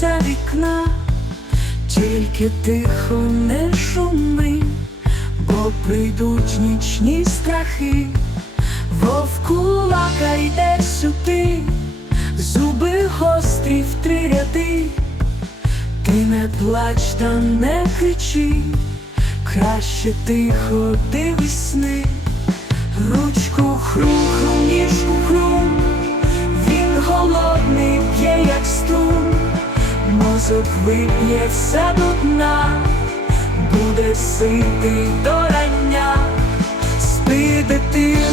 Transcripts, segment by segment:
торкнешся вікна, тільки тихо не шуми, бо прийдуть нічні страхи, вовку лака йде сюди, зуби гострі в три ряди. Ти не плач та не кричи, краще тихо дивись сни, ручку хрум, мозок вип'є все до дна, буде ситий до рання, спи, дитино,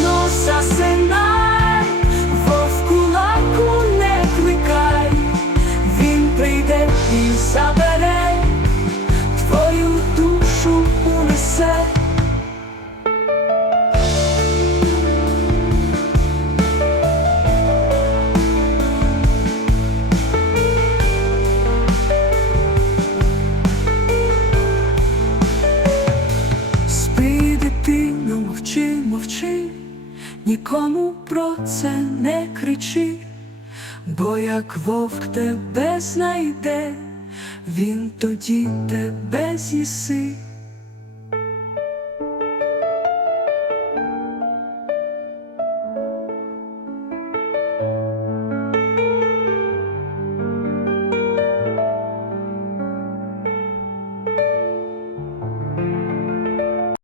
дитино, мовчи, мовчи, нікому про це не кричи, бо як вовк тебе знайде, він тоді тебе з'їси.